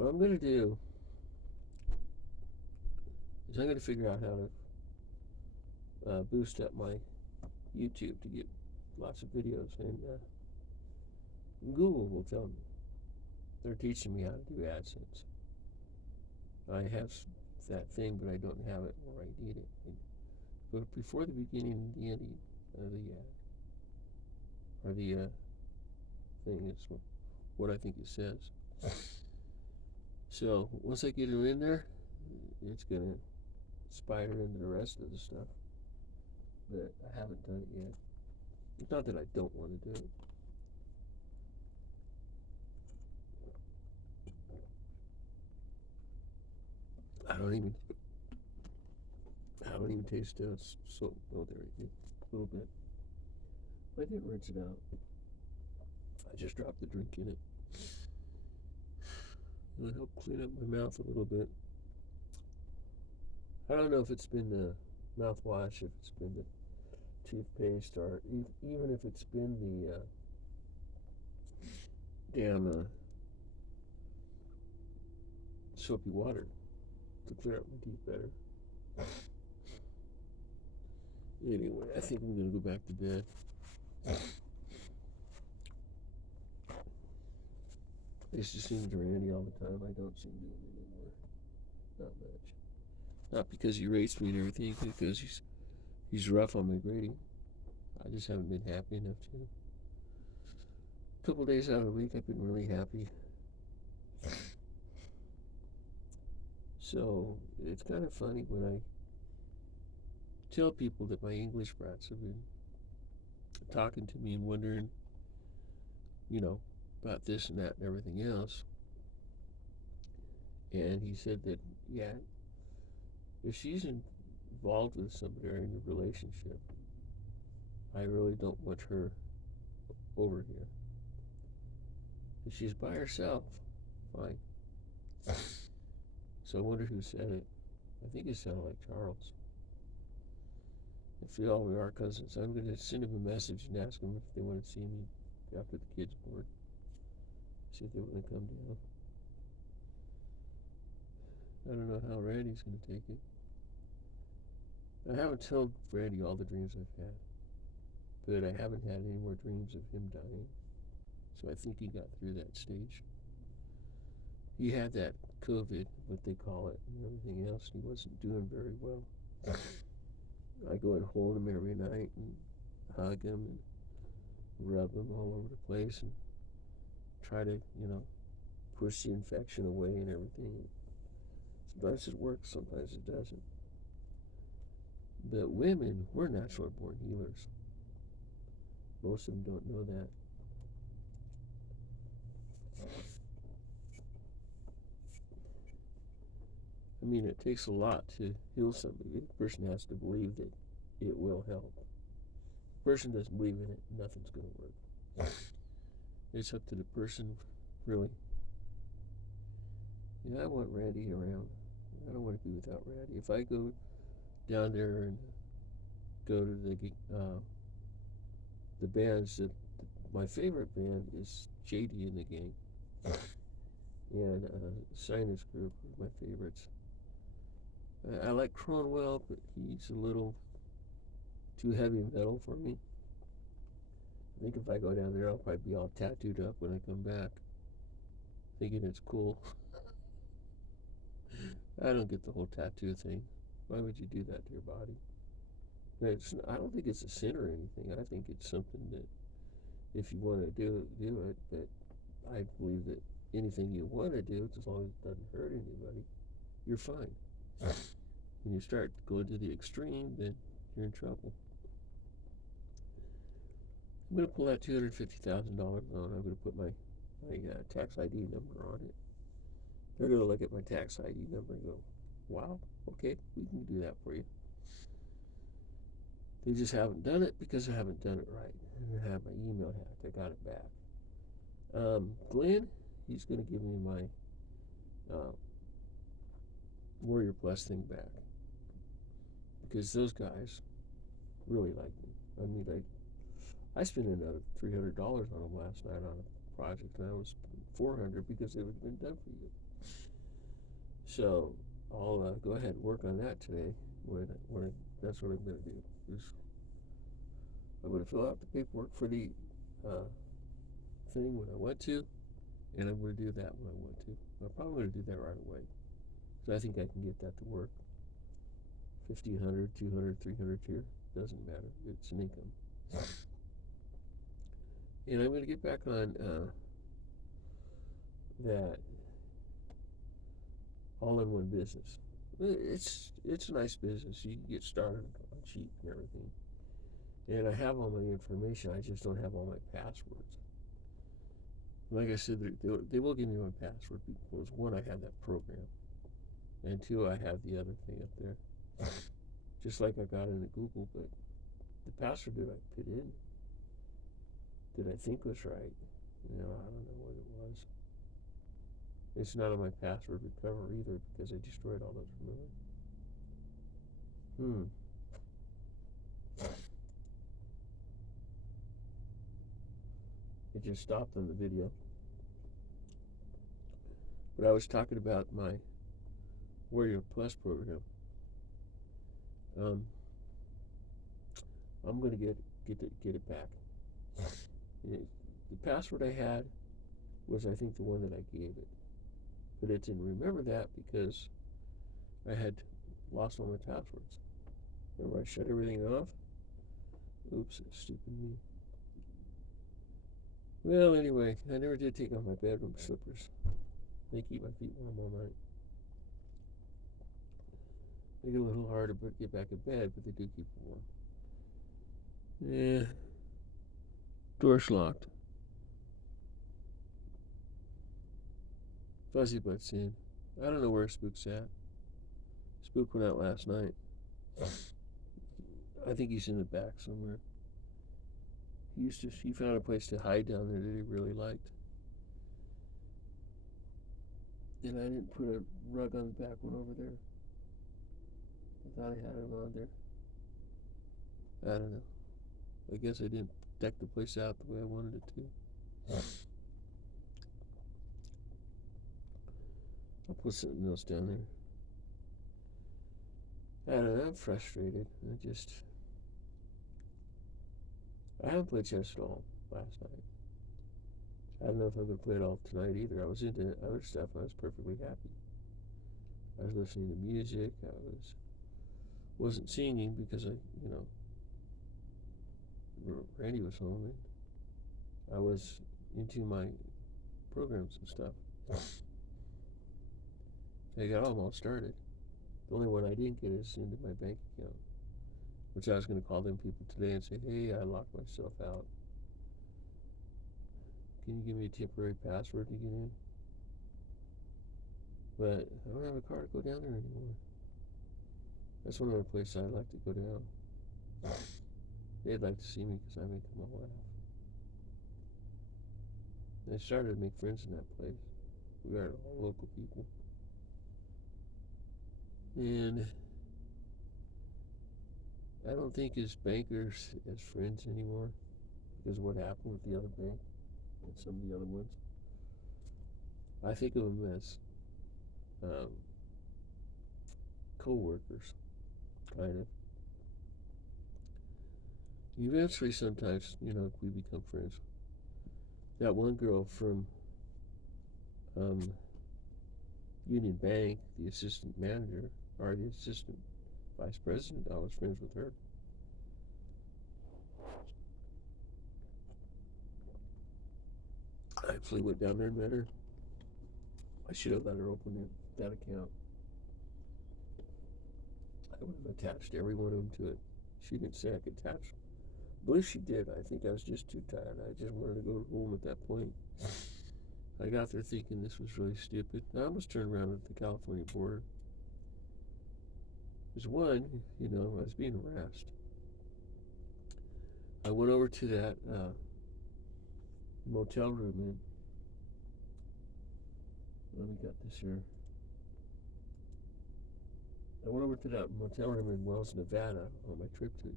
what I'm going to do is I'm going to figure out how to boost up my YouTube to get lots of videos, and Google will tell me. They're teaching me how to do AdSense. I have that thing, but I don't have it where I need it. But before the beginning and the ending of the ad, or the thing is what I think it says. So once I get it in there, it's gonna spider into the rest of the stuff. But I haven't done it yet. It's not that I don't want to do it. I don't even taste soap. Oh, there it is. A little bit. I didn't rinse it out. I just dropped the drink in it. It'll help clean up my mouth a little bit. I don't know if it's been the mouthwash, if it's been the toothpaste, or even if it's been the damn soapy water to clear up my teeth better. Anyway, I think I'm gonna go back to bed. I used to sing to Randy all the time. I don't sing to him anymore. Not much. Not because he rates me and everything, because he's rough on my grading. I just haven't been happy enough to. A couple days out of the week, I've been really happy. So it's kind of funny when I tell people that my English brats have been talking to me and wondering, about this and that and everything else. And he said that, yeah, if she's involved with somebody or in a relationship, I really don't want her over here. If she's by herself, fine. So I wonder who said it. I think it sounded like Charles. If we are cousins, I'm going to send him a message and ask him if they want to see me after the kids' board. See if they want to come down. I don't know how Randy's going to take it. I haven't told Randy all the dreams I've had, but I haven't had any more dreams of him dying. So I think he got through that stage. He had that COVID, what they call it, and everything else. He wasn't doing very well. I go and hold him every night and hug him and rub him all over the place and try to, push the infection away and everything. Sometimes it works, sometimes it doesn't. But women, we're naturally born healers. Most of them don't know that. I mean, it takes a lot to heal somebody. The person has to believe that it will help. If the person doesn't believe in it, nothing's going to work. It's up to the person, really. I want Randy around. I don't want to be without Randy. If I go down there and go to the bands that my favorite band is JD and the Gang, and Sinus Group are my favorites. I like Cronwell, but he's a little too heavy metal for me. I think if I go down there, I'll probably be all tattooed up when I come back, thinking it's cool. I don't get the whole tattoo thing. Why would you do that to your body? I don't think it's a sin or anything. I think it's something that if you want to do it. But I believe that anything you want to do, as long as it doesn't hurt anybody, you're fine. When you start going to the extreme, then you're in trouble. I'm going to pull that $250,000 loan. I'm going to put my tax ID number on it. They're going to look at my tax ID number and go, wow, okay, we can do that for you. They just haven't done it because I haven't done it right. I have my email hacked. I got it back. Glenn, he's going to give me my Warrior Plus thing back because those guys really like me. I mean, I spent another $300 on them last night on a project, and I was $400 because it had been done for you. So I'll go ahead and work on that today. That's what I'm going to do. I'm going to fill out the paperwork for the uh, thing when I want to, and I'm going to do that when I want to. I'm probably going to do that right away. So I think I can get that to work. 50, 100, 200, 300 here. Doesn't matter. It's an income. And I'm going to get back on that all-in-one business. It's a nice business. You can get started on cheap and everything. And I have all my information. I just don't have all my passwords. Like I said, they will give me my password because one, I have that program, and two, I have the other thing up there. Just like I got into Google, but the password that I put in that I think was right, I don't know what it was. It's not on my password recovery either because I destroyed all those, remember? It just stopped on the video. But I was talking about my Warrior Plus program. I'm gonna get it back. The password I had was, I think, the one that I gave it, but it didn't remember that because I had lost all my passwords. Remember, I shut everything off. Oops, stupid me. Well, anyway, I never did take off my bedroom slippers. They keep my feet warm all night. Make it a little harder to get back in bed, but they do keep it warm. Yeah. Door's locked. Fuzzy butt's in. I don't know where Spook's at. Spook went out last night. I think he's in the back somewhere. He found a place to hide down there that he really liked. And I didn't put a rug on the back one over there. I thought I had it on there. I don't know. I guess I didn't deck the place out the way I wanted it to. I'll put something else down there. I don't know. I'm frustrated. I haven't played chess at all last night. I don't know if I'm going to play it all tonight either. I was into other stuff. I was perfectly happy. I was listening to music. Wasn't singing because Randy was home, and I was into my programs and stuff. I got them all started. The only one I didn't get is into my bank account, which I was going to call them people today and say, hey, I locked myself out. Can you give me a temporary password to get in? But I don't have a car to go down there anymore. That's one of the places I'd like to go down. They'd like to see me because I make them all laugh. I started to make friends in that place. We are all local people. And I don't think his bankers as friends anymore because of what happened with the other bank and some of the other ones. I think of them as co-workers, kind of. Eventually, sometimes, we become friends. That one girl from Union Bank, the assistant manager, or the assistant vice president, I was friends with her. I actually went down there and met her. I should have let her open that account. I would have attached every one of them to it. She didn't say I could attach them. I believe she did. I think I was just too tired. I just wanted to go home at that point. I got there thinking this was really stupid. I almost turned around at the California border. There's one, I was being harassed. I went over to that motel room and let me get this here. I went over to that motel room in Wells, Nevada on my trip to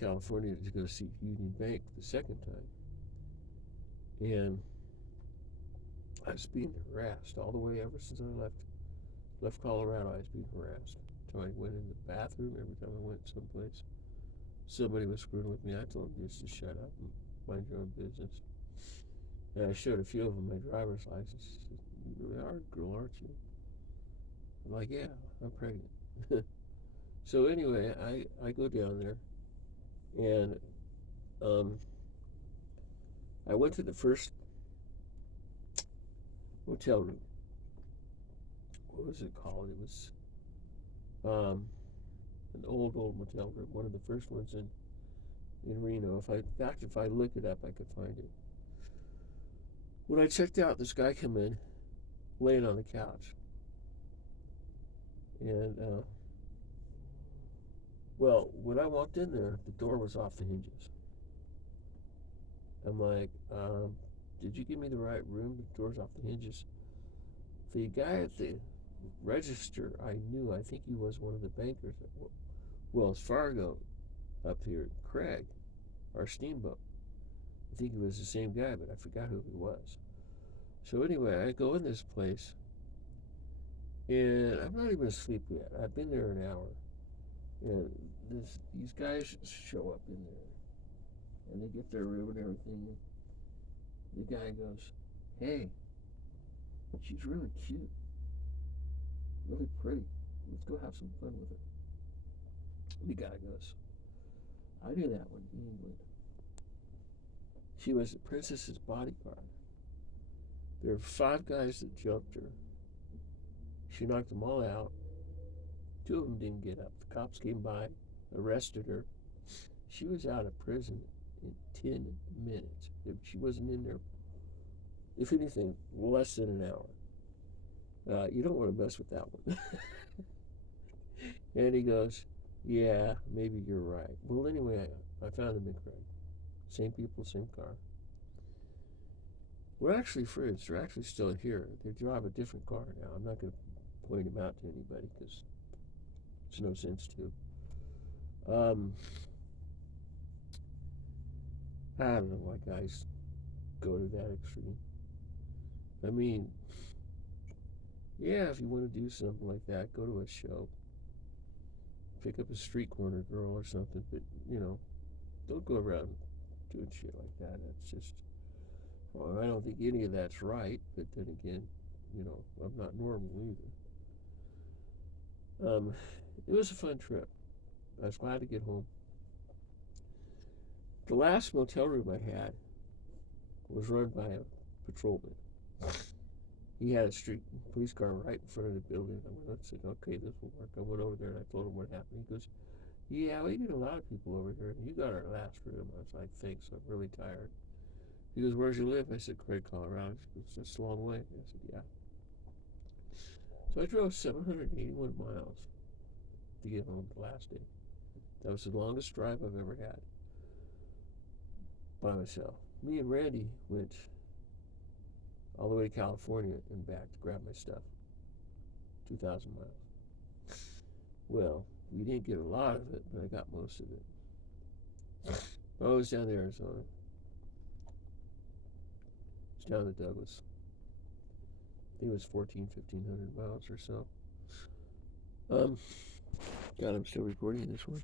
California to go see Union Bank the second time. And I was being harassed all the way ever since I left Colorado. I was being harassed. So I went in the bathroom every time I went someplace. Somebody was screwing with me. I told them just to shut up and mind your own business. And I showed a few of them my driver's license. Said, you really are a girl, aren't you? I'm like, yeah, I'm pregnant. So anyway, I go down there and um, I went to the first hotel room. What was it called? It was um, an old motel room, one of the first ones in Reno. In fact, if I look it up, I could find it. When I checked out, this guy came in, laying on the couch, and well, when I walked in there, the door was off the hinges. I'm like, did you give me the right room? The door's off the hinges. The guy at the register, I knew. I think he was one of the bankers at Wells Fargo up here, Craig, our steamboat. I think he was the same guy, but I forgot who he was. So anyway, I go in this place, and I'm not even asleep yet. I've been there an hour, and these guys show up in there, and they get their room and everything. And the guy goes, "Hey, she's really cute, really pretty. Let's go have some fun with her." The guy goes, "I knew that one in England. She was the princess's bodyguard. There were 5 guys that jumped her. She knocked them all out. 2 of them didn't get up. The cops came by, arrested her. She was out of prison in 10 minutes. If she wasn't in there, if anything, less than an hour. You don't want to mess with that one." And he goes, "Yeah, maybe you're right." Well, anyway, I found him in Craig. Same people, same car. We're actually friends. They're actually still here. They drive a different car now. I'm not going to point him out to anybody because it's no sense to. I don't know why guys go to that extreme. I mean, yeah, if you want to do something like that, go to a show. Pick up a street corner girl or something, but, don't go around doing shit like that. That's just, well, I don't think any of that's right, but then again, I'm not normal either. It was a fun trip. I was glad to get home. The last motel room I had was run by a patrolman. He had a street police car right in front of the building. I went up and said, okay, this will work. I went over there and I told him what happened. He goes, yeah, we get a lot of people over here. You got our last room. I was like, thanks, I'm really tired. He goes, where'd you live? I said, Craig, Colorado. He goes, that's a long way. I said, yeah. So I drove 781 miles to get home the last day. That was the longest drive I've ever had by myself. Me and Randy went all the way to California and back to grab my stuff. 2,000 miles. Well, we didn't get a lot of it, but I got most of it. I was down to Arizona. It's down to Douglas. I think it was 1,500 miles or so. God, I'm still recording this one.